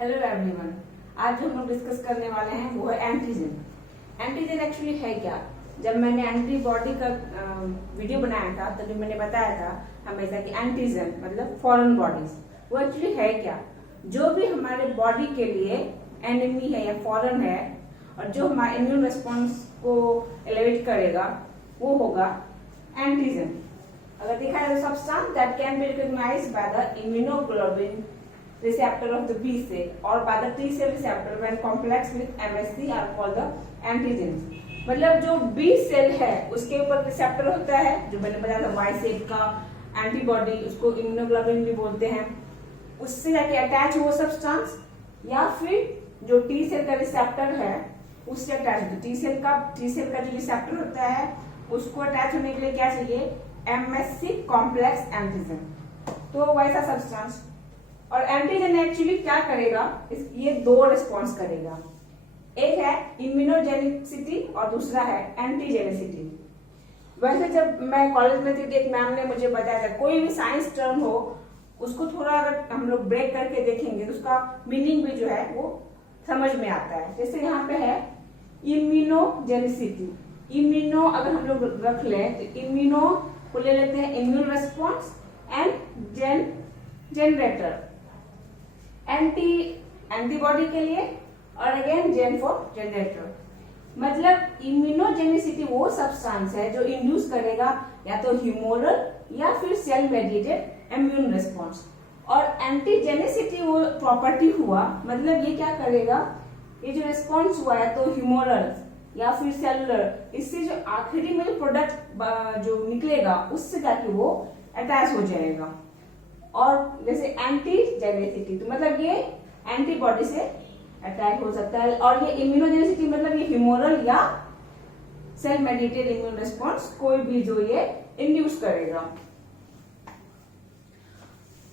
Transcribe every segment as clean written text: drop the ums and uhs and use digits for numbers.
Hello everyone. आज जो हम लोग डिस्कस करने वाले हैं वो है एंटीजन। एंटीजन एक्चुअली है क्या? जब मैंने एंटीबॉडी का वीडियो बनाया था तभी मैंने बताया था हमेशा कि एंटीजन मतलब फॉरेन बॉडीज, वो एक्चुअली है क्या? जो भी हमारे बॉडी के लिए एनिमी है या फॉरेन है और जो हमारे इम्यून रिस्पॉन्स को एलिवेट करेगा वो होगा एंटीजन। अगर देखा जाए तो substance that can be recognised by the immunoglobulin receptor of the B cell or by the T cell receptor when complex with MSC are called the antigens। मतलब जो B सेल है उसके ऊपर रिसेप्टर होता है, जो मैंने बताया था Y शेप का एंटीबॉडी, उसको इम्यूनोग्लोबुलिन भी बोलते हैं। उससे जाके अटैच हो सब्सटेंस या फिर जो T सेल का रिसेप्टर है उससे अटैच होता है। T सेल का जो रिसेप्टर होता है उसको अटैच होने के लिए क्या चाहिए? MSC complex antigen. तो वैसा सब्सटेंस और एंटीजन एक्चुअली क्या करेगा, ये दो रिस्पॉन्स करेगा। एक है इम्यूनोजेनिसिटी और दूसरा है एंटीजेनिसिटी। वैसे जब मैं कॉलेज में थी तो एक मैम ने मुझे बताया था कोई भी साइंस टर्म हो उसको थोड़ा अगर हम लोग ब्रेक करके देखेंगे तो उसका मीनिंग भी जो है वो समझ में आता है। जैसे यहाँ पे है इम्यूनोजेनिसिटी। इम्यूनो अगर हम लोग रख लें तो इम्यूनो को ले लेते हैं immune response and generator antibody के लिए और अगेन जेन फॉर जनरेटर। मतलब इम्यूनोजेनिसिटी वो सब्सटेंस है जो इंड्यूस करेगा या तो ह्यूमोरल या फिर सेल मेडिएटेड इम्यून रिस्पॉन्स। और एंटीजेनिसिटी वो प्रॉपर्टी हुआ, मतलब ये क्या करेगा, ये जो रिस्पॉन्स हुआ है तो ह्यूमोरल या फिर सेलुलर, इससे जो आखिरी में जो प्रोडक्ट जो निकलेगा उससे जाके वो अटैच हो जाएगा। और जैसे एंटीजेनिसिटी तो मतलब ये एंटीबॉडी से अटैक हो सकता है, और ये इम्यूनोजेनिसिटी मतलब ये ह्यूमोरल या सेल मेडिएटेड इम्यून रिस्पॉन्स कोई भी जो ये इंड्यूस करेगा।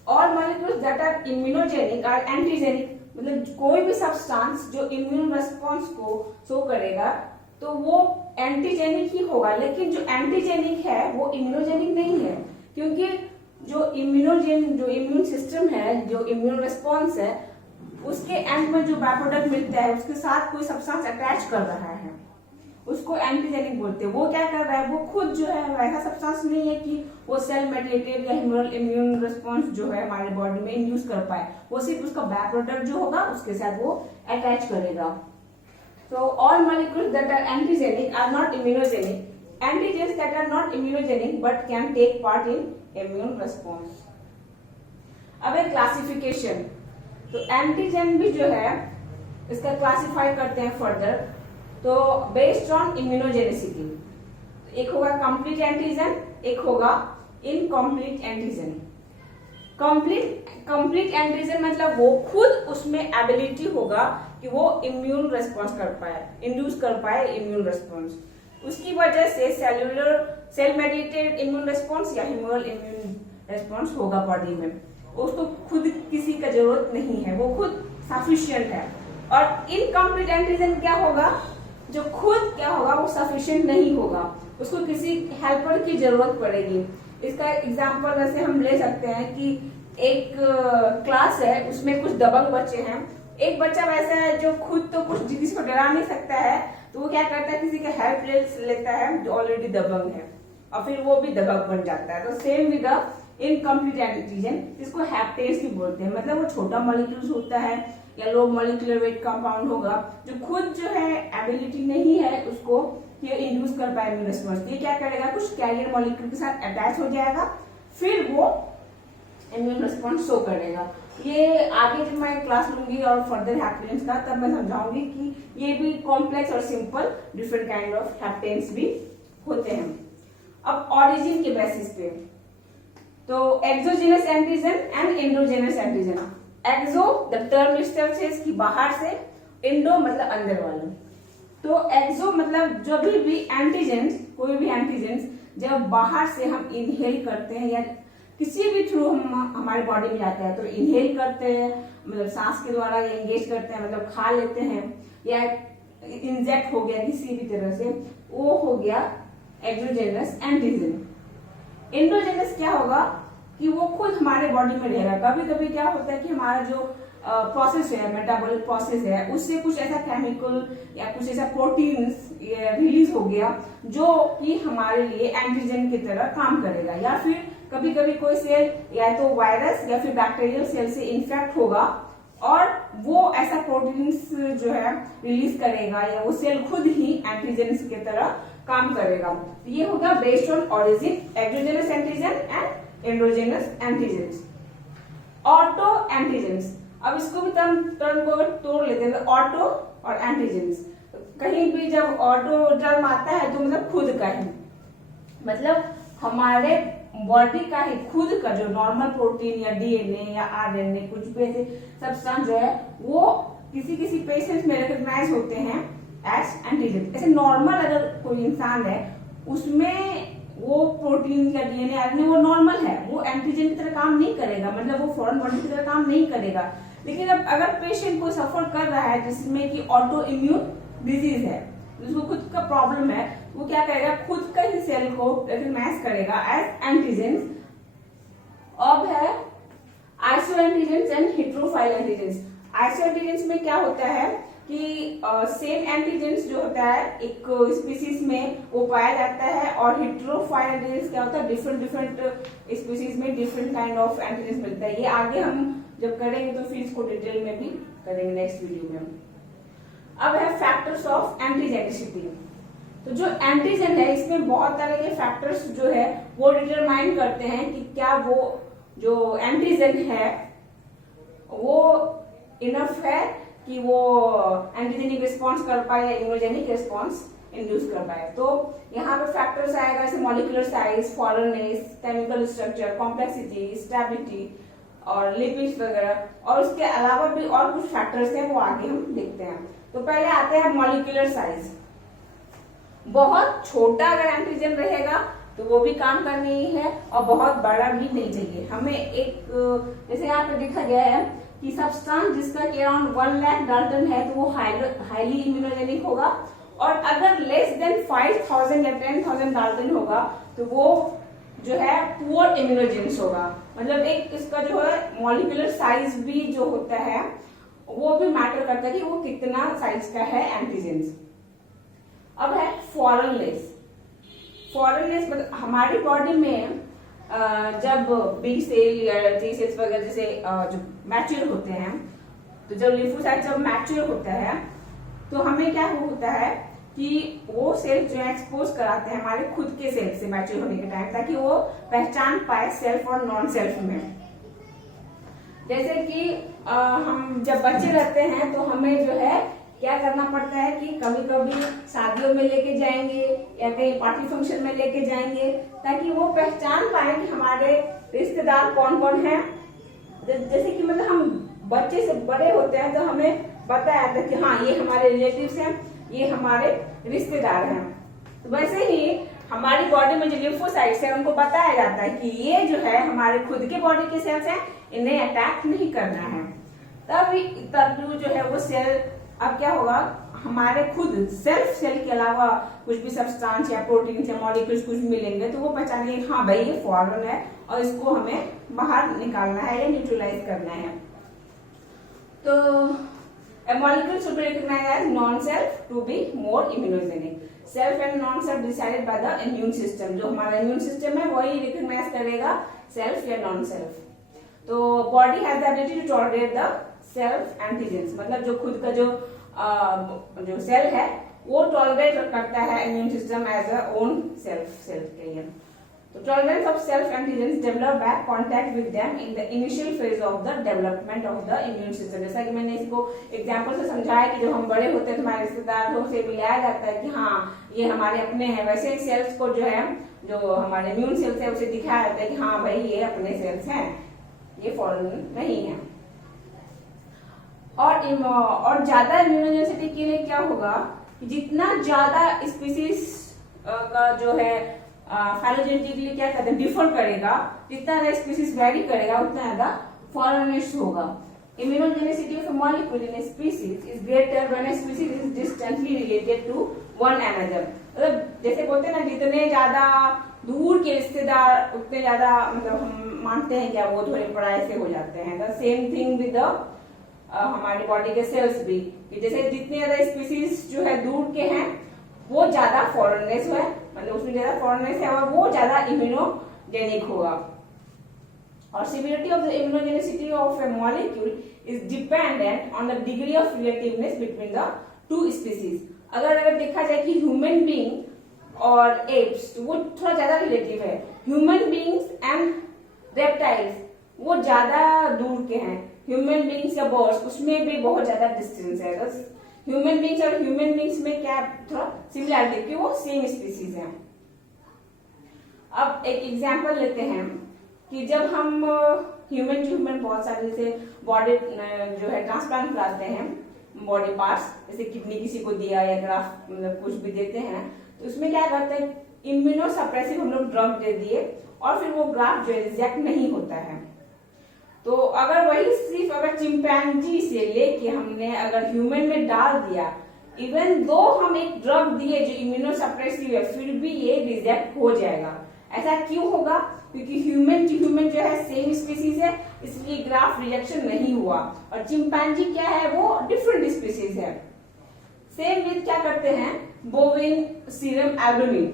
और मॉलिक्यूल्स दैट आर इम्यूनोजेनिक और एंटीजेनिक, मतलब कोई भी सब्सटेंस जो इम्यून रिस्पॉन्स को शो करेगा तो वो एंटीजेनिक ही होगा। लेकिन जो एंटीजेनिक है वो इम्यूनोजेनिक नहीं है, क्योंकि जो इम्यून सिस्टम है, जो इम्यून रिस्पॉन्स है, उसके एंड में जो बाय प्रोडक्ट मिलता है उसके साथ कोई सब्सटेंस अटैच कर रहा है, उसको एंटीजेनिक बोलते हैं। वो क्या कर रहा है, वो खुद जो है वैसा सब्सटेंस नहीं है कि वो सेल मेडिएटेड या ह्यूमरल इम्यून रिस्पॉन्स जो है हमारे बॉडी में इंड्यूस कर पाए। वो सिर्फ उसका बाय प्रोडक्ट जो होगा उसके साथ वो अटैच करेगा। तो all molecules that are antigenic are not immunogenic. Antigens that are not immunogenic but can take part in immune response। अब एक क्लासिफिकेशन, तो एंटीजन भी जो है इसका क्लासिफाई करते हैं फर्दर। तो बेस्ड ऑन इम्यूनोजेनिसिटी, एक होगा कंप्लीट एंटीजन, एक होगा इनकम्प्लीट एंटीजन। कंप्लीट एंटीजन मतलब वो खुद उसमें एबिलिटी होगा कि वो इम्यून रिस्पॉन्स कर पाए, इंड्यूस कर पाए इम्यून रिस्पॉन्स। उसकी वजह से सेल मेडिएटेड इम्यून रिस्पॉन्स या ह्यूमरल इम्यून रिस्पॉन्स होगा बॉडी में। उसको खुद किसी का जरूरत नहीं है, वो खुद सफिशिएंट है। और इनकम्प्लीट एंटीजन क्या होगा, जो खुद क्या होगा वो सफिशिएंट नहीं होगा, उसको किसी हेल्पर की जरूरत पड़ेगी। इसका एग्जांपल वैसे हम ले सकते हैं कि एक क्लास है, उसमें कुछ दबंग बच्चे हैं। एक बच्चा वैसा है जो खुद तो कुछ किसी को डरा नहीं सकता है, तो वो क्या करता है, किसी का हेल्प ले लेता है जो ऑलरेडी दबंग है, और फिर वो भी दबंग बन जाता है। तो same with the incomplete antigen, जिसको हैप्टेन्स भी बोलते हैं। मतलब वो छोटा मॉलिक्यूल्स होता है या लो मॉलिक्यूलर वेट कंपाउंड होगा जो खुद जो है एबिलिटी नहीं है उसको ये इंड्यूस कर पाए इम्यून रिस्पॉन्स। ये क्या करेगा, कुछ कैरियर मॉलिक्यूल के साथ अटैच हो जाएगा, फिर वो इम्यून रिस्पॉन्स शो करेगा। ये आगे जब मैं क्लास लूंगी और फर्दर हैप्टेन्स का, तब मैं समझाऊंगी कि ये भी कॉम्प्लेक्स और simple different kind of haptens भी होते हैं। अब ऑरिजिन के बेसिस पे, तो exogenous antigen and endogenous antigen. Exo the term itself says कि बाहर से, एंडो मतलब अंदर वाले। तो एक्सो मतलब जो भी एंटीजेंस, कोई भी एंटीजेंस जब बाहर से हम इनहेल करते हैं या किसी भी थ्रू हम हमारे बॉडी में जाता है, तो इनहेल करते हैं मतलब सांस के द्वारा एंगेज करते हैं, मतलब खा लेते हैं या इंजेक्ट हो गया किसी भी तरह से, वो हो गया एक्सोजेनस एंटीजन। एंडोजेनस क्या होगा कि वो खुद हमारे बॉडी में रहेगा। कभी कभी क्या होता है कि हमारा जो प्रोसेस है, मेटाबॉलिक प्रोसेस है, उससे कुछ ऐसा केमिकल या कुछ ऐसा प्रोटीन्स रिलीज हो गया जो कि हमारे लिए एंटीजन की तरह काम करेगा। या फिर कभी कभी कोई सेल या तो वायरस या फिर बैक्टीरियल सेल से इन्फेक्ट होगा और वो ऐसा प्रोटीन्स जो है रिलीज करेगा या वो सेल खुद ही एंटीजन की तरह काम करेगा। ये होगा based on origin, exogenous antigen and endogenous antigen. Auto antigens, अब इसको भी टर्म को तोड़ लेते हैं, ऑटो और एंटीजेंस। कहीं भी जब ऑटो टर्म आता है तो मतलब खुद का ही, मतलब हमारे बॉडी का ही खुद का जो नॉर्मल प्रोटीन या डीएनए या आरएनए कुछ भी ऐसे सब्सटेंस जो है वो किसी किसी पेशेंट्स में रिकॉग्नाइज होते हैं एज एंटीजन। ऐसे नॉर्मल अगर कोई इंसान है उसमें वो प्रोटीन या डीएनए आरएनए वो नॉर्मल है, वो एंटीजन की तरह काम नहीं करेगा, मतलब वो फॉरेन बॉडी की तरह काम नहीं करेगा। लेकिन अब अगर पेशेंट को सफर कर रहा है जिसमें कि ऑटो इम्यून डिजीज है, उसको खुद का प्रॉब्लम है, वो क्या करेगा, खुद का ही सेल को रिकॉग्नाइज करेगा एज एंटीजेंस। अब है iso antigens and heterophile antigens. Iso antigens में क्या होता है कि सेम एंटीजेंस जो होता है एक स्पीसीज में वो पाया जाता है, और हेटेरोफाइल एंटीजेंस क्या होता है, डिफरेंट डिफरेंट स्पीसीज में डिफरेंट काइंड ऑफ एंटीजेंस मिलता है। ये आगे हम जब करेंगे तो फिर इसको डिटेल में भी करेंगे नेक्स्ट वीडियो में। अब है फैक्टर्स ऑफ एंटीजेनिसिटी। तो जो एंटीजन है इसमें बहुत तरह के फैक्टर्स जो है वो डिटरमाइन करते हैं कि क्या वो जो एंटीजन है वो इनफ है कि वो एंटीजेनिक रिस्पॉन्स कर पाए या इम्यूनोजेनिक रिस्पॉन्स इंड्यूस कर पाए। तो यहाँ पे फैक्टर्स आएगा जैसे molecular size, foreignness, chemical structure, complexity, stability और लिपिड्स वगैरह, और उसके अलावा भी और कुछ फैक्टर्स हैं वो आगे हम देखते हैं। तो पहले आते हैं मॉलिक्यूलर साइज। बहुत छोटा अगर एंटीजन रहेगा तो वो भी काम करनी ही है, और बहुत बड़ा भी नहीं चाहिए हमें। एक जैसे यहाँ पे देखा गया है कि सब्सटेंस जिसका कि अराउंड 1 लाख डाल्टन है तो वो हाईली इम्यूनोजेनिक होगा, और अगर लेस देन 5000 या 10,000 डाल्टन होगा तो वो जो है पुअर इम्यूनोजेनिक्स होगा। मतलब एक इसका जो है मॉलिक्यूलर साइज भी जो होता है वो भी मैटर करता है कि वो कितना साइज का है एंटीजेंस। अब है फॉरेननेस। फॉरेननेस मतलब हमारी बॉडी में जब बी सेल या टी सेल्स वगैरह जैसे जो मैच्योर होते हैं, तो जब लिम्फोसाइट जब मैच्योर होता है तो हमें क्या होता है कि वो सेल जो है एक्सपोज कराते हैं हमारे खुद के सेल से मैच्योर होने के टाइम, ताकि वो पहचान पाए सेल्फ और नॉन सेल्फ में। जैसे कि हम जब बच्चे रहते हैं तो हमें जो है क्या करना पड़ता है कि कभी कभी शादियों में लेके जाएंगे या कहीं पार्टी फंक्शन में लेके जाएंगे, ताकि वो पहचान पाए कि हमारे रिश्तेदार कौन कौन हैं। जैसे कि मतलब हम बच्चे से बड़े होते हैं तो हमें पता है कि हाँ ये हमारे रिलेटिव्स हैं, ये हमारे रिश्तेदार हैं। तो वैसे ही हमारी बॉडी में जो लिम्फोसाइट्स है उनको बताया जाता है कि ये जो है हमारे खुद के बॉडी के सेल्स हैं, इन्हें अटैक नहीं करना है। तब जो है वो सेल अब क्या होगा, हमारे खुद सेल्फ सेल के अलावा कुछ भी सब्सटेंस या प्रोटीन या मॉलिक्यूल्स कुछ मिलेंगे तो वो पहचानेंगे हाँ भाई ये फॉरेन है और इसको हमें बाहर निकालना है या न्यूट्रलाइज करना है। तो a molecule should be recognized as non-self to be more immunogenic. Self and non-self decided by the immune system. जो हमारा immune system है वही recognize करेगा self या non-self. तो body has the ability to tolerate the self antigens. मतलब जो खुद का जो सेल है वो टॉलरेट करता है immune system as a own self के लिए। तो tolerance of self antigens develop by contact with them in the initial phase of the development of the immune system. जैसा कि मैंने इसको एग्जांपल से समझाया कि जब हम बड़े होते हैं तो हमारे रिश्तेदारों से मिलाया जाता है कि हाँ ये हमारे अपने हैं, वैसे ही सेल्स को जो है जो हमारे इम्यून सेल्स है उसे दिखाया जाता है कि हाँ भाई ये अपने सेल्स हैं, ये फॉरेन नहीं है। और ज्यादा इम्यूनोजेनिसिटी के लिए क्या होगा कि जितना ज्यादा स्पीसीज का जो है फाइलोजेनेटिकली क्या कहते हैं डिफर करेगा, जितना ज्यादा स्पीसीज वैरी करेगा उतना ज्यादा फॉरेनिश होगा। Immunogenicity of a molecule in a species is greater when a species is distantly related to one another. मतलब जैसे बोलते हैं ना जितने ज्यादा दूर के रिश्तेदार उतने ज्यादा मतलब हम मानते हैं क्या वो थोड़े पराये से हो जाते हैं। The same thing with the हमारी बॉडी के सेल्स भी, कि जैसे जितने ज्यादा स्पीसीज जो है दूर के हैं वो ज्यादा फॉरेननेस है, मतलब उसमें ज्यादा फॉरेननेस है और वो ज्यादा इम्यूनोजेनिक होगा। और severity of the immunogenicity of a molecule is dependent on the degree of relativeness between the two species. अगर देखा जाए कि ह्यूमन बीइंग और एप्स तो वो थोड़ा ज्यादा रिलेटिव है, ह्यूमन बीइंग्स एंड रेप्टाइल्स वो ज्यादा दूर के हैं, ह्यूमन बीइंग्स या बर्ड्स उसमें भी बहुत ज्यादा डिस्टेंस है। ह्यूमन बीइंग्स और ह्यूमन बीइंग्स में क्या थोड़ा सिमिलरिटी कि वो सेम स्पीसीज हैं। अब एक एग्जांपल लेते हैं कि जब हम ह्यूमन टू ह्यूमन बहुत सारे जैसे बॉडी जो है ट्रांसप्लांट कराते हैं बॉडी पार्ट्स, जैसे किडनी किसी को दिया या ग्राफ्ट मतलब कुछ भी देते हैं, तो उसमें क्या करते हैं इम्यूनो सप्रेसिव हम लोग ड्रग दे दिए और फिर वो ग्राफ्ट जो है रिजेक्ट नहीं होता है। तो अगर वही सिर्फ अगर चिंपैंजी से लेके हमने अगर ह्यूमन में डाल दिया, इवन दो हम एक ड्रग दिए जो इम्यूनो सप्रेसिव है, फिर भी ये रिजेक्ट हो जाएगा। ऐसा क्यों होगा? क्योंकि ह्यूमन टू ह्यूमन जो है सेम स्पीसीज है, इसलिए ग्राफ्ट रिजेक्शन नहीं हुआ। और चिंपैंजी क्या है, वो डिफरेंट स्पीसीज है। सेम विद क्या करते हैं बोविन सीरम एल्बुमिन,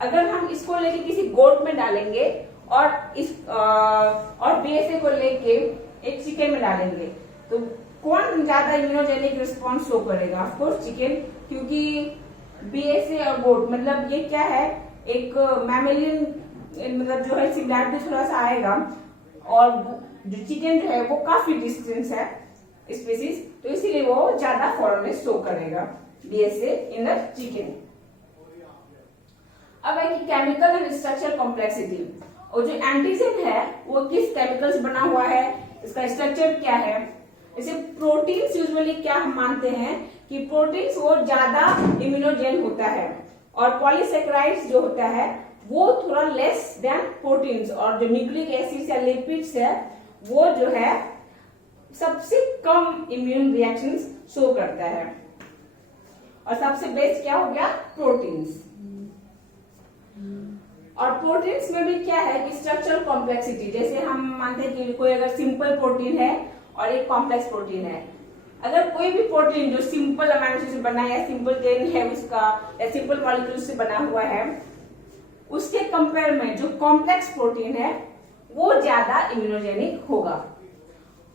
अगर हम इसको लेके किसी गोट में डालेंगे और इस और बीएसए को लेके एक चिकन में डालेंगे, तो कौन ज्यादा इम्यूनोजेनिक रिस्पॉन्स शो करेगा? ऑफ कोर्स चिकन, क्योंकि बीएसए और गोट मतलब ये क्या है एक मैमेलियन मतलब जो है सिमिलरिटी थोड़ा सा आएगा, और जो चिकन जो है वो काफी डिस्टेंस है स्पीसीज, तो इसीलिए वो ज्यादा फॉरेननेस शो करेगा बीएसए इन द चिकन। अब है कि केमिकल एंड स्ट्रक्चर कॉम्प्लेक्सिटी, और जो एंटीजन है वो किस केमिकल से बना हुआ है, इसका स्ट्रक्चर क्या है। जैसे प्रोटीन्स यूजुअली क्या हम मानते हैं कि प्रोटीन्स वो ज्यादा इम्यूनोजेन होता है, और पॉलीसेकेराइड्स जो होता है वो थोड़ा लेस देन प्रोटीन्स, और जो न्यूक्लिक एसिड्स या लिपिड्स है वो जो है सबसे कम इम्यून रिएक्शंस शो करता है। और सबसे बेस्ट क्या हो गया प्रोटीन्स। और प्रोटीन्स में भी क्या है कि स्ट्रक्चरल कॉम्प्लेक्सिटी, जैसे हम मानते हैं कि कोई अगर सिंपल प्रोटीन है और एक कॉम्प्लेक्स प्रोटीन है, अगर कोई भी प्रोटीन जो सिंपल अमाइनो एसिड से बना है या सिंपल चेन है उसका या सिंपल मॉलिक्यूल से बना हुआ है, उसके कंपेयर में जो कॉम्प्लेक्स प्रोटीन है वो ज्यादा इम्यूनोजेनिक होगा।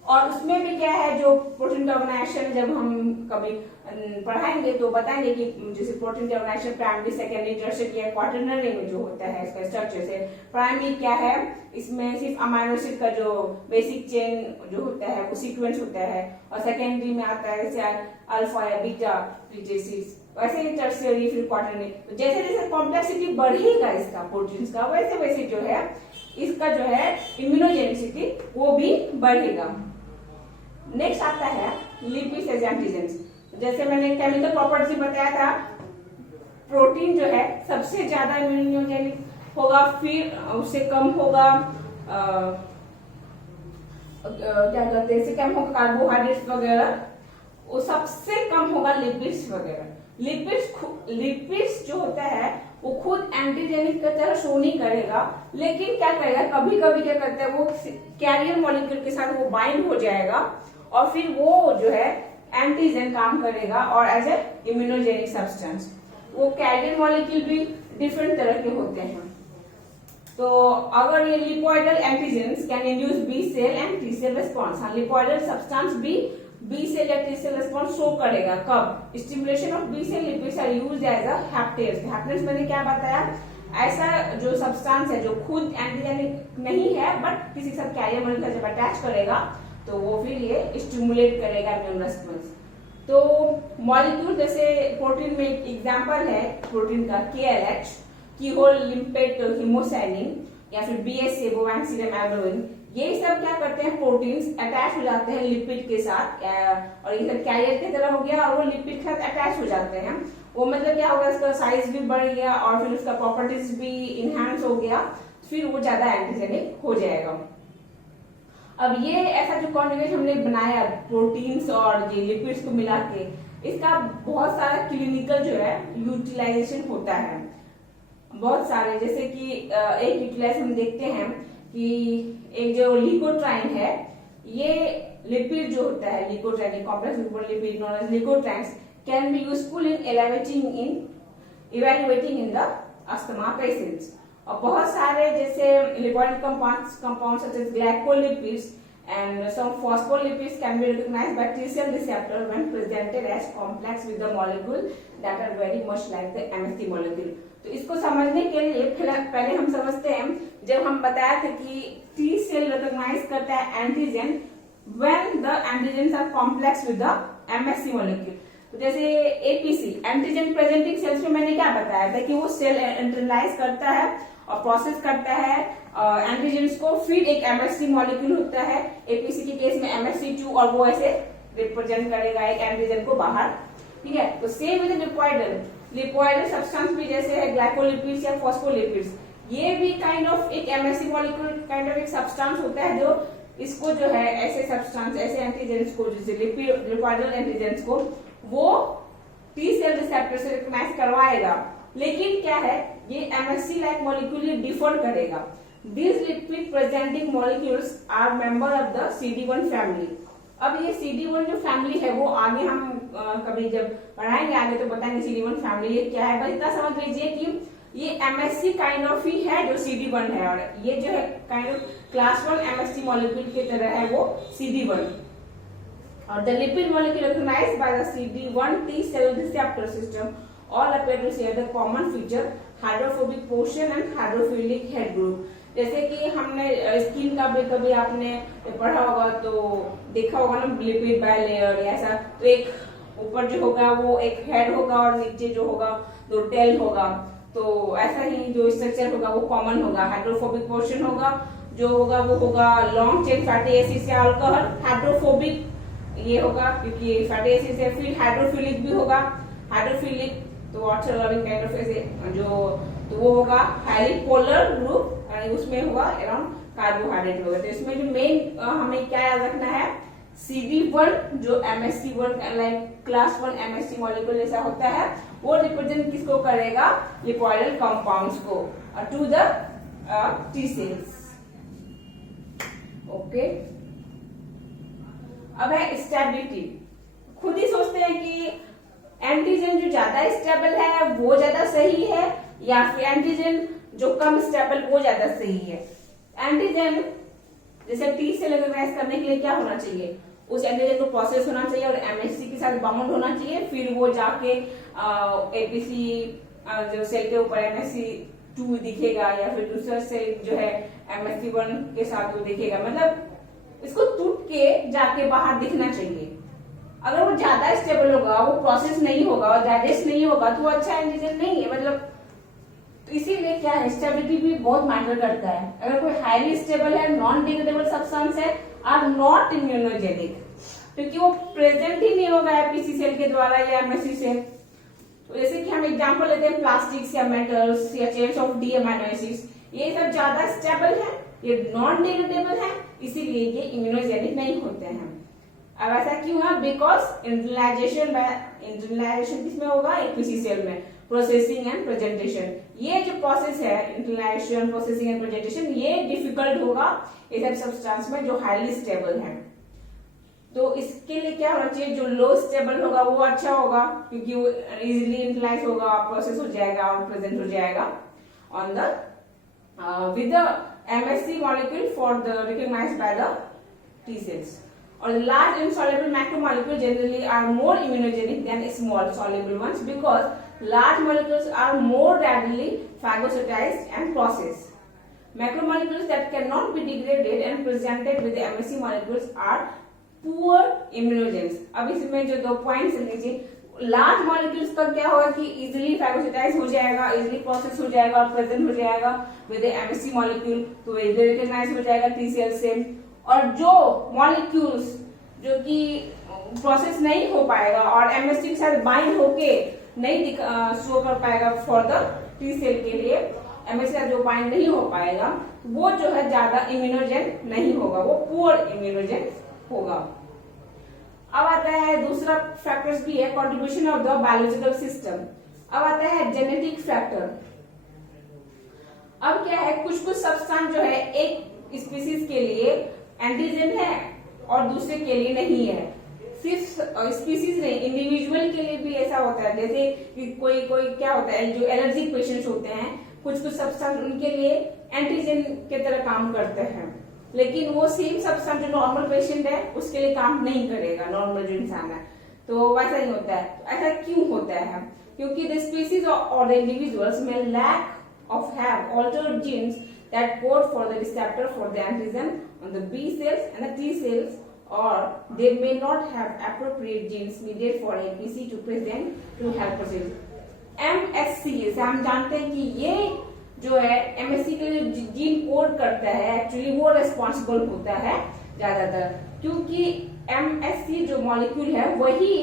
और उसमें भी क्या है जो प्रोटीन का ऑर्गेनाइजेशन जब हम कभी पढ़ाएंगे तो बताएंगे कि जैसे प्रोटीन का ऑर्गेनाइजेशन प्राइमरी सेकेंडरी टर्शियरी या क्वाटरनरी में जो होता है इसका स्ट्रक्चर से, प्राइमरी क्या है इसमें सिर्फ अमाइनो एसिड का जो बेसिक चेन जो होता है वो सीक्वेंस होता है, और सेकेंडरी में आता है जैसे अल्फा या बीटा एसिड्स, वैसे ही टर्शियरी फिर क्वाटरनरी। तो जैसे जैसे कॉम्प्लेक्सिटी बढ़ेगा इसका प्रोटीन का, वैसे वैसे जो है इसका जो है इम्यूनोजेनिसिटी वो भी बढ़ेगा। नेक्स्ट आता है लिपिड्स एज एंटीजेंस। जैसे मैंने केमिकल प्रॉपर्टी बताया था, प्रोटीन जो है सबसे ज्यादा इम्यूनोजेनिक होगा, फिर उससे कम होगा क्या कहते हैं इससे कम होगा कार्बोहाइड्रेट्स वगैरह, वो सबसे कम होगा लिपिड्स वगैरह। लिपिड्स जो होता है वो खुद एंटीजेनिक की तरह शो नहीं करेगा, लेकिन क्या करेगा कभी कभी क्या करता है वो कैरियर मॉलिक्यूल के साथ वो बाइंड हो जाएगा और फिर वो जो है एंटीजन काम करेगा और एज ए इम्यूनोजेनिक सब्सटेंस। वो कैरियर मॉलिक्यूल भी डिफरेंट तरह के होते हैं। तो अगर ये lipoidal antigens can induce B cell and T cell response. हाँ, लिपोइडल सब्सटेंस भी बी सेल या टी सेल रिस्पॉन्स शो करेगा। कब? Stimulation of B cell lipids are used as a hapten. Hapten मैंने क्या बताया, ऐसा जो सब्सटेंस है जो खुद एंटीजेनिक नहीं है बट किसी सब कैरियर मॉलिक्यूल जब अटैच करेगा तो वो फिर ये स्टिमुलेट करेगा इम्यून रिस्पॉन्स। तो मॉलिक्यूल जैसे प्रोटीन में एक एग्जांपल है प्रोटीन का KLH, कीहोल लिम्पेट हिमोसाइनिन या फिर BSA बोवाइन सीरम एल्बुमिन, ये सब क्या करते हैं प्रोटीन्स अटैच हो जाते हैं लिपिड के साथ, और ये सब कैरियर की तरह हो गया और वो लिपिड के साथ अटैच हो जाते हैं। वो मतलब क्या होगा, इसका साइज भी बढ़ गया और फिर उसका प्रॉपर्टीज भी इनहेंस हो गया, फिर वो ज्यादा एंटीजेनिक हो जाएगा। अब ये ऐसा जो कॉन्जुगेट हमने बनाया प्रोटीन्स और ये लिपिड्स को मिला के, इसका बहुत सारा क्लिनिकल जो है यूटिलाइजेशन होता है बहुत सारे। जैसे कि एक यूटिलाइजेशन हम देखते हैं कि एक जो लिकोट्राइन है, ये लिपिड जो होता है leukotriene, complex lipid known as leukotrienes can be useful in evaluating in the asthma patients. और बहुत सारे जैसे lipoid compound such as glycolipids and some phospholipids can be recognized by T-cell receptor when presented as complex with the molecule that are very much like the MSC molecule। तो इसको समझने के लिए पहले हम समझते हैं, जब हम बताया था कि टी सेल रिकॉग्नाइज करता है antigen when the antigens are complex with the MSC molecule. तो जैसे एपीसी एंटीजन प्रेजेंटिंग सेल्स में मैंने क्या बताया था कि वो सेल इंटरलाइज करता है और प्रोसेस करता है एंटीजन्स को, फिर एक एमएससी मॉलिक्यूल होता है एपीसी के केस में MSC2 और वो ऐसे रिप्रेजेंट करेगा एक एंटीजन को बाहर, ठीक है। तो सेम विद लिपोइडल सब्सटेंस भी जैसे है ग्लाइकोलिपिड्स या फॉस्फोलिपिड्स, ये भी काइंड ऑफ एक एमएससी मॉलिक्यूल काइंड ऑफ एक सब्सटेंस होता है जो इसको जो है ऐसे सब्सटेंस ऐसे एंटीजन्स को जैसे लिपोइडल एंटीजन्स को वो टी सेल रिसेप्टर से रिकॉग्नाइज करवाएगा। लेकिन क्या है ये एमएससी लाइक मॉलिक्यूल डिफर करेगा। These lipid presenting molecules are member of the CD1 family। अब ये CD1 जो फैमिली है वो आगे हम कभी जब पढ़ाएंगे आगे तो बताएंगे CD1 फैमिली ये क्या है, बस इतना समझ लीजिए कि ये MSC काइंड ऑफ ही है जो CD1 है, और ये जो है kind of class 1 MSC molecule की तरह है वो CD1। और the lipid molecule recognised by the CD1 T cell receptor system all appear to share the common feature hydrophobic portion and hydrophilic head group। जैसे कि हमने स्किन का भी कभी आपने पढ़ा होगा तो देखा होगा ना लिपिड बाय लेयर ऐसा, तो एक ऊपर जो होगा वो एक हेड होगा और नीचे जो होगा दो टेल होगा, तो ऐसा ही जो स्ट्रक्चर होगा वो कॉमन होगा। हाइड्रोफोबिक पोर्शन होगा जो होगा वो होगा लॉन्ग चेन फैटी एसिड या अल्कोहल, हाइड्रोफोबिक ये होगा क्योंकि फैटी एसिड है। फिर हाइड्रोफिलिक भी होगा, हाइड्रोफिलिक तो वाटर लविंग काइंड ऑफ ऐसे जो तो वो होगा हाईली पोलर ग्रुप, उसमें होगा अराउंड कार्बोहाइड्रेट होगा। तो इसमें जो मेन हमें क्या याद रखना है CD1 जो MSC1 like class 1 MSC molecule जैसा होता है वो रिप्रेजेंट किसको करेगा लिपोइडल कंपाउंड्स को to the T cells. Okay, अब है स्टेबिलिटी। खुद ही सोचते हैं कि एंटीजन जो ज्यादा स्टेबल है वो ज्यादा सही है या फिर एंटीजन जो कम स्टेबल वो ज्यादा सही है। एंटीजन जैसे टी से रिकॉग्नाइज करने के लिए क्या होना चाहिए, उस एंटीजन को प्रोसेस होना चाहिए और एमएससी के साथ बाउंड होना चाहिए, फिर वो जाके एपीसी जो सेल के ऊपर MSC2 दिखेगा या फिर दूसरा सेल जो है MSC1 के साथ वो दिखेगा, मतलब इसको टूट के जाके बाहर दिखना चाहिए। अगर वो ज्यादा स्टेबल होगा वो प्रोसेस नहीं होगा और डाइजेस्ट नहीं होगा तो वो अच्छा एंटीजन नहीं है, मतलब तो इसीलिए क्या है स्टेबिलिटी भी बहुत मैटर करता है। अगर कोई हाईली स्टेबल है, नॉन डिग्रेडेबल सब्सटेंस है, आर नॉट इम्यूनोजेनिक, क्योंकि वो प्रेजेंट ही नहीं होगा एपीसी सेल के द्वारा या एमएससी सेल। तो जैसे कि हम एग्जांपल लेते हैं प्लास्टिक्स या मेटल्स या chains of D amino acids, ये सब ज्यादा स्टेबल है, ये नॉन डिग्रेडेबल है, इसीलिए ये इम्यूनोजेनिक नहीं होते हैं। अब ऐसा क्यों है, बिकॉज इंटरनलाइजेशन किसमें होगा एपीसी सेल में, प्रोसेसिंग एंड प्रेजेंटेशन। ये जो प्रोसेस है इंटरनलाइजेशन प्रोसेसिंग एंड प्रेजेंटेशन ये डिफिकल्ट होगा ये सब सब्सटेंस में जो हाईली स्टेबल है। तो इसके लिए क्या होना चाहिए, जो लो स्टेबल होगा वो अच्छा होगा क्योंकि वो इजीली इंटरलाइज होगा, प्रोसेस हो जाएगा और प्रेजेंट हो जाएगा on the with the MSC molecule for the recognised by the T cells. Or the large insoluble macromolecules generally are more immunogenic than small soluble ones because large molecules are more readily phagocytized and processed. Macromolecules that cannot be degraded and presented with the MSC molecules are poor immunogens। अब इसमें जो दो points लीजिए, large molecules का क्या होगा कि easily फैगोसिटाइज हो जाएगा, इजिली प्रोसेस हो जाएगा और प्रेजेंट हो जाएगा विद एमएससी मॉलिक्यूल, तो इजिली रिकॉग्नाइज हो जाएगा टी सेल से। और जो मॉलिक्यूल्स जो कि प्रोसेस नहीं हो पाएगा और एमएससी के साथ बाइंड होके नहीं शो कर पाएगा फॉर द टी सेल के लिए, एमएससी का जो बाइंड नहीं हो पाएगा वो जो है ज्यादा इम्यूनोजेन नहीं होगा, वो पुअर इम्यूनोजेन होगा। अब आता है दूसरा फैक्टर्स भी है contribution of the biological system. अब आता है जेनेटिक फैक्टर। अब क्या है कुछ सब्सटेंस जो है एक स्पीसीज के लिए एंटीजन है और दूसरे के लिए नहीं है। सिर्फ स्पीसीज नहीं, इंडिविजुअल के लिए भी ऐसा होता है। जैसे कि कोई कोई क्या होता है, जो एलर्जिक पेशेंट्स होते हैं, कुछ कुछ सब्सटेंस उनके लिए एंटीजन के तरह काम करते हैं, लेकिन वो सेम सब्सटेंस जो नॉर्मल पेशेंट है उसके लिए काम नहीं करेगा, नॉर्मल जो इंसान है। तो वैसा ही होता है। तो ऐसा क्यों होता है? क्योंकि द स्पीसीज और द इंडिविजुअल्स में lack of have altered genes that code for the receptor for the antigen on the B cells and the T cells, or they may not have appropriate genes needed for APC to present to helper cells. MSC से हम जानते हैं कि ये जो है MSC के लिए जीन कोड करता है, एक्चुअली वो रेस्पॉन्सिबल होता है ज्यादातर, क्योंकि MSC जो मॉलिक्यूल है वही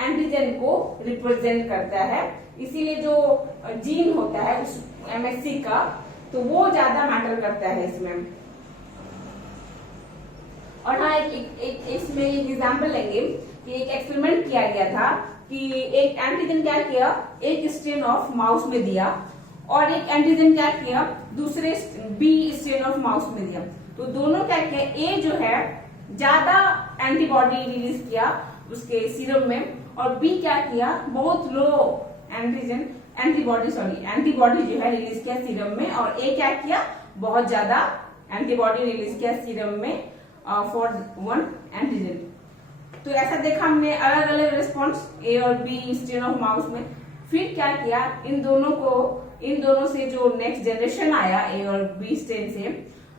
एंटीजन को रिप्रेजेंट करता है। इसीलिए जो जीन होता है उस MSC का, तो वो ज्यादा मैटर करता है इसमें। और हाँ, इसमें एक एग्जांपल लेंगे कि एक एक्सपेरिमेंट किया गया था कि एक एंटीजन क्या किया, एक स्ट्रेन ऑफ माउस में दिया और एक एंटीजन क्या किया, दूसरे बी स्ट्रेन ऑफ माउस में दिया। तो दोनों क्या किया, ए जो है ज्यादा एंटीबॉडी रिलीज किया उसके सीरम में, और बी क्या किया, बहुत लो एंटीबॉडी जो है रिलीज किया सीरम में, और ए क्या किया, बहुत ज्यादा एंटीबॉडी रिलीज किया सीरम में फॉर वन एंटीजन। तो ऐसा देखा हमने अलग अलग रिस्पॉन्स ए और बी स्ट्रेन ऑफ माउस में। फिर क्या किया, इन दोनों से जो नेक्स्ट जनरेशन आया ए और बी स्ट्रेन से,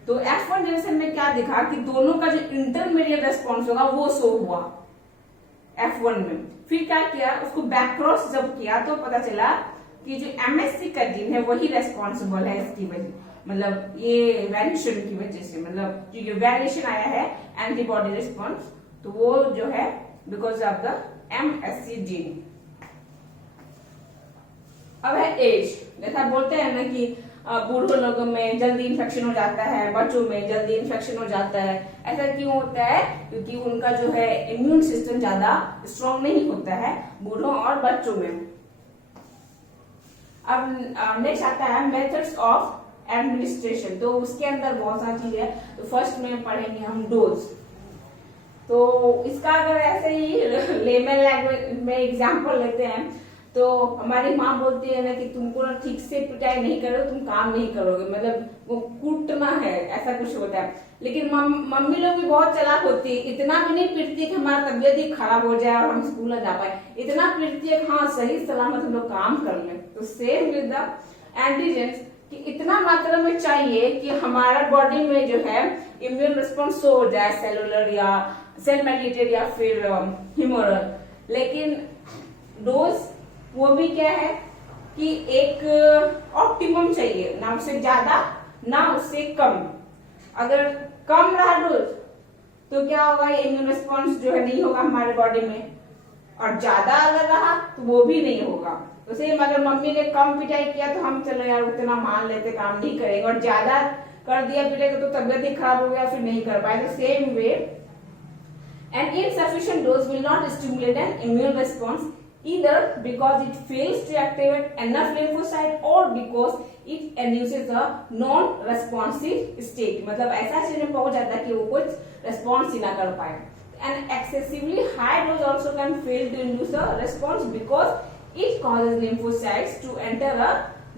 तो F1 जनरेशन में क्या दिखा कि दोनों का जो इंटरमीडिएट रेस्पॉन्स होगा वो शो हुआ F1 में। फिर क्या किया, उसको बैकक्रॉस जब किया तो पता चला कि जो MSC का जीन है वही रेस्पॉन्सिबल है इसकी वजह, मतलब ये वेरिएशन की वजह से, मतलब जो ये वेरिएशन आया है एंटीबॉडी रिस्पॉन्स, तो वो जो है because of the MSC gene. अब है एज। जैसा बोलते हैं ना कि बूढ़े लोगों में जल्दी इन्फेक्शन हो जाता है, बच्चों में जल्दी इन्फेक्शन हो जाता है। ऐसा क्यों होता है? क्योंकि उनका जो है इम्यून सिस्टम ज्यादा स्ट्रांग नहीं होता है बूढ़ों और बच्चों में। अब नेक्स्ट आता है मेथड्स ऑफ एडमिनिस्ट्रेशन। तो उसके अंदर बहुत सारी चीज है। तो फर्स्ट में पढ़ेंगे हम डोज। तो इसका अगर ऐसे ही लेमन लैंग्वेज में एग्जांपल लेते हैं तो हमारी माँ बोलती है ना कि तुमको ना ठीक से पिटाई नहीं करो तुम काम नहीं करोगे, मतलब वो कूटना है, ऐसा कुछ होता है। लेकिन मम्मी लोग भी बहुत चालाक होती है, इतना भी नहीं पीटती कि हमारा तबियत ही खराब हो जाए और हम स्कूल ना जा पाए, इतना पीटती है कि हाँ सही सलामत हम लोग काम कर लें। तो सेम विद द एंटीजेंस कि इतना मात्रा में चाहिए कि हमारा बॉडी में जो है इम्यून रिस्पॉन्स हो जाए, सेलुलर या सेल मेडिएटेड या फिर ह्यूमरल। लेकिन डोज वो भी क्या है कि एक ऑप्टिमम चाहिए, ना उससे ज्यादा ना उससे कम। अगर कम रहा डोज तो क्या होगा, इम्यून रिस्पॉन्स जो है नहीं होगा हमारे बॉडी में, और ज्यादा अगर रहा तो वो भी नहीं होगा। तो सेम अगर मम्मी ने कम पिटाई किया तो हम चलो यार उतना मान लेते काम नहीं करेंगे, और ज्यादा कर दिया पिटाई तो तबियत ही खराब हो गया फिर नहीं कर पाए। तो same way an insufficient dose will not stimulate an immune response either because it fails to activate enough lymphocyte or because it induces a non-responsive state। मतलब ऐसा स्टेज में पहुंच जाता है कि वो कुछ response ही ना कर पाए। An excessively high dose also can fail to induce a response because it causes lymphocytes to enter a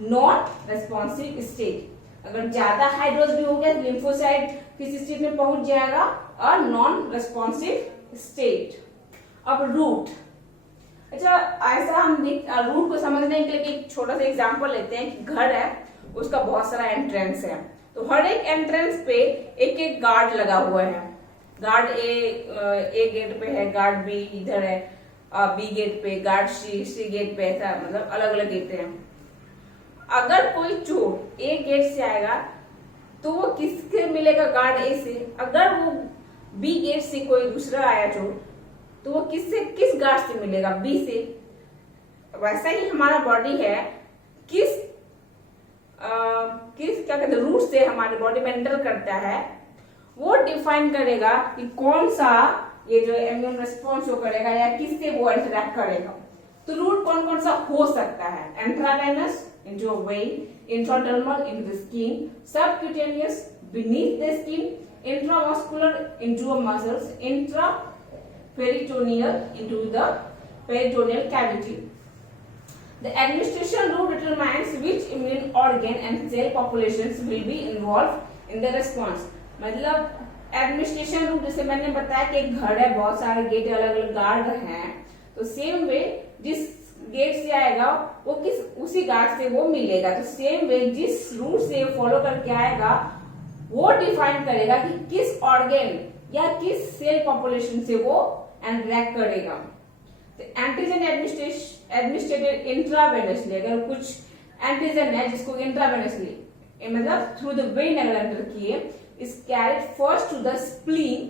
non-responsive state। अगर ज्यादा हाई डोज भी हो गया तो लिम्फोसाइट किसी स्टेट में पहुंच जाएगा और नॉन रेस्पॉन्सिव स्टेट। अब रूट, अच्छा ऐसा हम रूट को समझने के लिए एक छोटा सा एग्जांपल लेते हैं कि घर है, उसका बहुत सारा एंट्रेंस है, तो हर एक एंट्रेंस पे एक एक गार्ड लगा हुआ है। गार्ड ए गेट पे है, गार्ड बी इधर है, बी गेट पे, गार्ड सी गेट पे, ऐसा मतलब अलग अलग गेट हैं। अगर कोई चोर ए गेट से आएगा तो वो किसके मिलेगा, गार्ड ए से। अगर वो बी गेट से कोई दूसरा आया चोर तो वो किस गार्ड से मिलेगा, बी से। वैसा ही हमारा बॉडी है, किस क्या कहते हैं रूट से हमारे बॉडी में एंटर करता है, वो डिफाइन करेगा कि कौन सा ये जो इम्यून रिस्पॉन्स वो करेगा या किससे वो इंटरेक्ट करेगा। तो रूट कौन कौन सा हो सकता है, intravenous into a vein, intradermal into the skin, subcutaneous beneath the skin, intramuscular into muscles, intraperitoneal into the peritoneal cavity. The administration route determines which immune organ and cell populations will be involved in the response. मतलब administration root, जैसे मैंने बताया कि एक घर है, बहुत सारे गेट, अलग अलग गार्ड हैं, तो सेम वे जिस गेट से आएगा वो किस उसी गार्ड से वो मिलेगा। तो सेम वे जिस रूट से फॉलो करके आएगा वो डिफाइन करेगा कि किस ऑर्गेन या किस सेल पॉपुलेशन से वो इंटरेक्ट करेगा। तो एंटीजन एडमिनिस्ट्रेटेड इंट्रावेनसली, अगर कुछ एंटीजन है जिसको इंट्रावेनसली मतलब थ्रू द वेन अगर एंटर किए, is carried first to the spleen,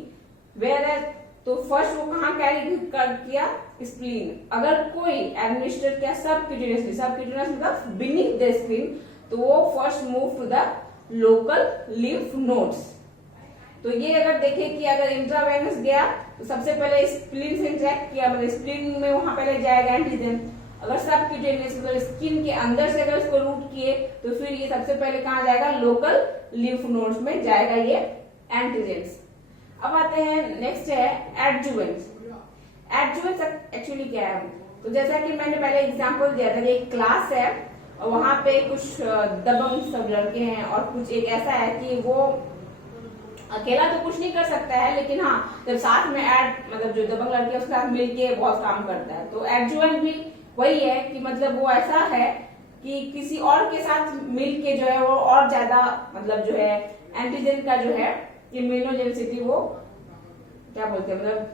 whereas तो फर्स्ट वो कहाँ कैरी किया, स्प्लीन। अगर कोई एडमिनिस्ट्रेट किया सबक्यूटेनियसली, सबक्यूटेनियस मतलब बीनीथ द स्किन, तो वो first move to the local lymph nodes. तो ये अगर देखें कि अगर इंट्रावेनस गया तो सबसे पहले स्प्लीन से इंटरेक्ट किया, मतलब स्प्लीन में वहां पहले जाएगा एंटीजन। अगर सबक्यूटेनियस मतलब स्किन के अंदर से अगर इसको रूट किए तो फिर ये सबसे पहले कहाँ जाएगा, लोकल लिम्फ नोड्स में जाएगा ये एंटीजेंस। अब आते हैं नेक्स्ट है एडजुवेंट्स। एडजुवेंट्स एक्चुअली क्या है, तो जैसा कि मैंने पहले एग्जांपल दिया था कि एक क्लास है और वहां पे कुछ दबंग सब लड़के हैं और कुछ एक ऐसा है कि वो अकेला तो कुछ नहीं कर सकता है, लेकिन हाँ जब साथ में मतलब जो दबंग लड़के उसके साथ मिलके बहुत काम करता है। तो एडजुवेंट भी वही है कि मतलब वो ऐसा है कि किसी और के साथ मिलके जो है वो और ज्यादा मतलब जो है एंटीजन का जो है इम्यूनोजेनिसिटी वो क्या बोलते हैं, मतलब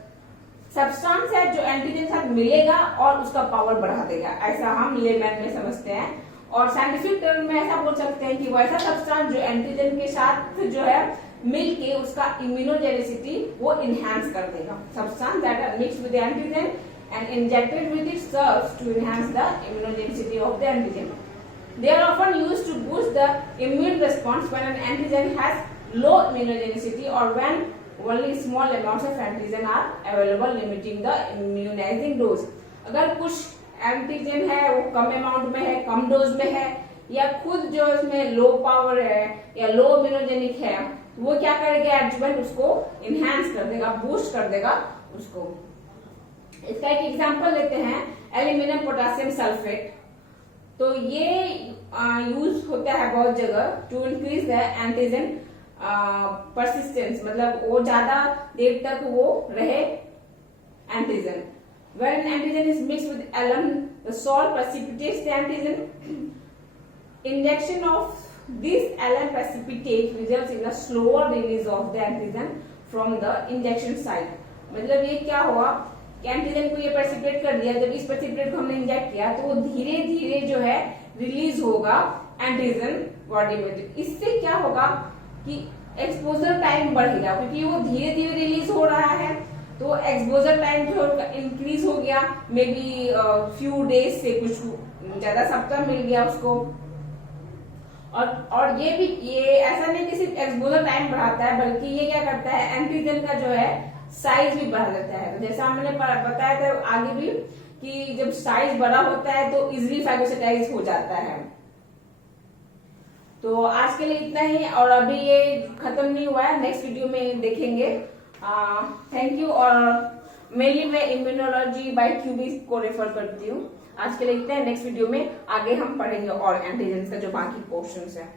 सब्सटेंस है जो एंटीजन के साथ मिलेगा और उसका पावर बढ़ा देगा, ऐसा हम लेमैन में समझते हैं। और साइंटिफिक टर्म में ऐसा बोल सकते हैं कि वो ऐसा सब्सटेंस जो एंटीजन के साथ जो है मिलके उसका इम्यूनोजेनिसिटी वो इनहेंस कर देगा। Substance that are mixed with antigen and injected with it serves to enhance the immunogenicity of the antigen. They are often used to boost the immune response when an antigen has low immunogenicity or when only small amounts of antigen are available, limiting the immunizing dose. अगर कुछ antigen है वो कम amount में है, कम dose में है, या खुद जो इसमें लो पावर है या लो इम्यूनोजेनिक है, वो क्या करेगा, एडजुवेंट उसको इनहेंस कर देगा, बूस्ट कर देगा उसको। इसका एक एग्जांपल लेते हैं, एल्यूमिनियम पोटेशियम सल्फेट। तो ये यूज होता है बहुत जगह to increase the antigen persistence, मतलब वो ज्यादा देर तक वो रहे antigen. When antigen is mixed with alum, the salt precipitates the antigen. Injection of this alum precipitate results in a slower release of the antigen from the injection site. मतलब ये क्या हुआ कि एंटीजन को ये प्रेसिपिटेट कर दिया, जब इस प्रेसिपिटेट को हमने इंजेक्ट किया तो वो धीरे धीरे जो है रिलीज होगा एंटीजन बॉडी में। इससे क्या होगा कि एक्सपोजर टाइम बढ़ेगा, क्योंकि वो धीरे धीरे रिलीज हो रहा है, तो एक्सपोजर टाइम जो इंक्रीज हो गया, मे बी फ्यू डेज से कुछ ज्यादा सप्ताह मिल गया उसको। और ये ऐसा नहीं कि सिर्फ एक्सपोजर टाइम बढ़ाता है, बल्कि ये क्या करता है, एंटीजन का जो है साइज भी बढ़ा देता है। तो जैसा हमने बताया था आगे भी कि जब साइज बड़ा होता है तो इजिली फैगोसाइटाइज हो जाता है। तो आज के लिए इतना ही, और अभी ये खत्म नहीं हुआ है, नेक्स्ट वीडियो में देखेंगे। Thank you. और मेनली मैं इम्यूनोलॉजी बाय क्यूबी को रेफर करती हूँ। आज के लिए इतना है, नेक्स्ट वीडियो में आगे हम पढ़ेंगे और एंटीजन का जो बाकी पोर्शंस है।